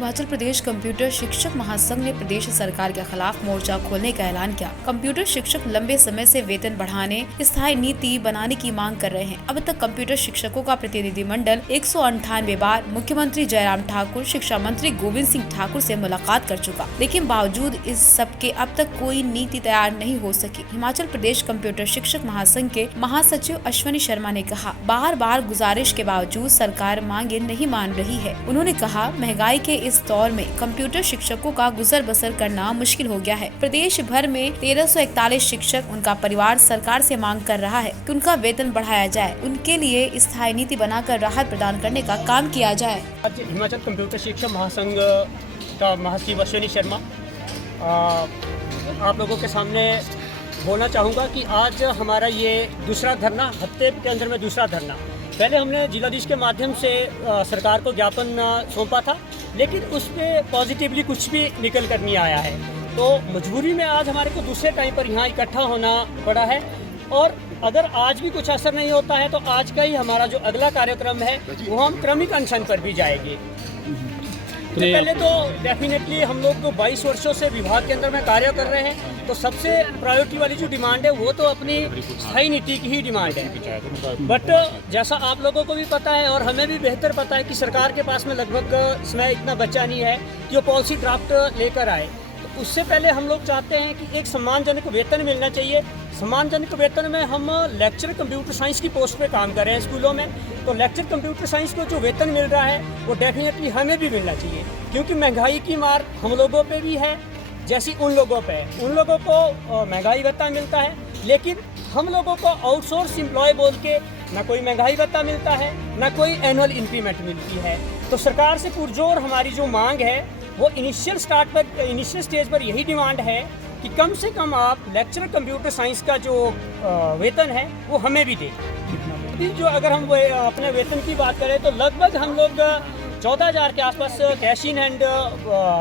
Himachal Pradesh computer शिक्षक महासंघ ने प्रदेश सरकार के खिलाफ मोर्चा खोलने का ऐलान किया। कंप्यूटर शिक्षक लंबे समय से वेतन बढ़ाने, स्थायी नीति बनाने की मांग कर रहे हैं। अब तक कंप्यूटर शिक्षकों का प्रतिनिधिमंडल 198 बार मुख्यमंत्री जयराम ठाकुर, शिक्षा मंत्री गोविंद सिंह ठाकुर से मुलाकात कर चुका, लेकिन बावजूद इस सब के अब तक कोई नीति तैयार नहीं हो सकी। हिमाचल प्रदेश कंप्यूटर शिक्षक महासंघ के महासचिव अश्वनी शर्मा ने कहा, बार बार गुजारिश के बावजूद सरकार मांगे नहीं मान रही है। उन्होंने कहा, महंगाई के इस दौर में कंप्यूटर शिक्षकों का गुजर बसर करना मुश्किल हो गया है। प्रदेश भर में 1341 शिक्षक, उनका परिवार सरकार से मांग कर रहा है कि उनका वेतन बढ़ाया जाए, उनके लिए स्थायी नीति बनाकर राहत प्रदान करने का काम किया जाए। आज हिमाचल कंप्यूटर शिक्षक महासंघ का महासचिव अश्वनी शर्मा आप लोगों के सामने बोलना चाहूँगा कि आज हमारा ये दूसरा धरना, हफ्ते के अंदर में दूसरा धरना। पहले हमने जिलाधीश के माध्यम से सरकार को ज्ञापन सौंपा था, लेकिन उस पर पॉजिटिवली कुछ भी निकल कर नहीं आया है। तो मजबूरी में आज हमारे को दूसरे टाइम पर यहाँ इकट्ठा होना पड़ा है। और अगर आज भी कुछ असर नहीं होता है तो आज का ही हमारा जो अगला कार्यक्रम है वो हम क्रमिक अनशन पर भी जाएंगे। तो पहले तो डेफिनेटली हम लोग तो 22 वर्षों से विभाग के अंदर में कार्य कर रहे हैं, तो सबसे प्रायोरिटी वाली जो डिमांड है वो तो अपनी स्थायी नीति की ही डिमांड है। बट जैसा आप लोगों को भी पता है और हमें भी बेहतर पता है कि सरकार के पास में लगभग समय इतना बचा नहीं है कि वो पॉलिसी ड्राफ्ट लेकर आए। तो उससे पहले हम लोग चाहते हैं कि एक सम्मानजनक वेतन मिलना चाहिए। सम्मानजनक वेतन में हम लेक्चर कंप्यूटर साइंस की पोस्ट पे काम कर रहे हैं स्कूलों में, तो लेक्चर कंप्यूटर साइंस को जो वेतन मिल रहा है वो डेफिनेटली हमें भी मिलना चाहिए, क्योंकि महंगाई की मार हम लोगों पे भी है जैसी उन लोगों पे है। उन लोगों को महंगाई भत्ता मिलता है, लेकिन हम लोगों को आउटसोर्स एम्प्लॉय बोल के ना कोई महंगाई भत्ता मिलता है, ना कोई एनुअल इंक्रीमेंट मिलती है। तो सरकार से पुरजोर हमारी जो मांग है वो इनिशियल स्टेज पर यही डिमांड है कि कम से कम आप लेक्चरर कंप्यूटर साइंस का जो वेतन है वो हमें भी दें। जो अगर हम अपने वेतन की बात करें तो लगभग हम लोग 14,000 के आसपास कैश इन हैंड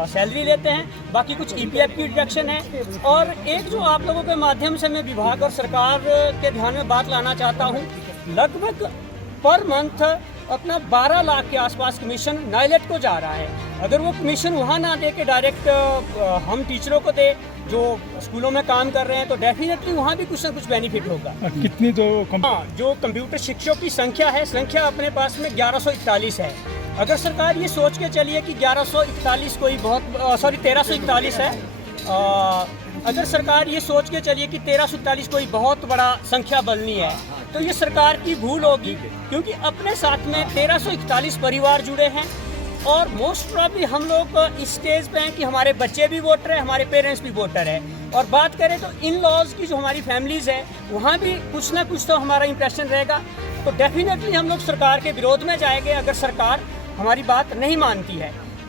सैलरी लेते हैं, बाकी कुछ EPF की डिडक्शन है। और एक जो आप लोगों के माध्यम से मैं विभाग और सरकार के ध्यान में बात लाना चाहता हूँ, लगभग पर मंथ अपना 12 लाख के आसपास कमीशन नाइलेट को जा रहा है। अगर वो कमीशन वहाँ ना दे के डायरेक्ट हम टीचरों को दे जो स्कूलों में काम कर रहे हैं, तो डेफिनेटली वहाँ भी कुछ ना कुछ बेनिफिट होगा। कितनी तो जो कंप्यूटर शिक्षकों की संख्या अपने पास में 1141 है। अगर सरकार ये सोच के चलिए कि 1141 कोई बहुत 1341 है, अगर सरकार ये सोच के चलिए कि 1341 कोई बहुत बड़ा संख्या बननी है, तो ये सरकार की भूल होगी, क्योंकि अपने साथ में 1341 परिवार जुड़े हैं। और मोस्ट प्रॉब्ली हम लोग इस स्टेज पे हैं कि हमारे बच्चे भी वोटर हैं, हमारे पेरेंट्स भी वोटर हैं। और बात करें तो इन लॉज की जो हमारी फैमिलीज़ है वहाँ भी कुछ ना कुछ तो हमारा इंप्रेशन रहेगा। तो डेफिनेटली हम लोग सरकार के विरोध में जाएंगे अगर सरकार हमारी बात नहीं मानती है।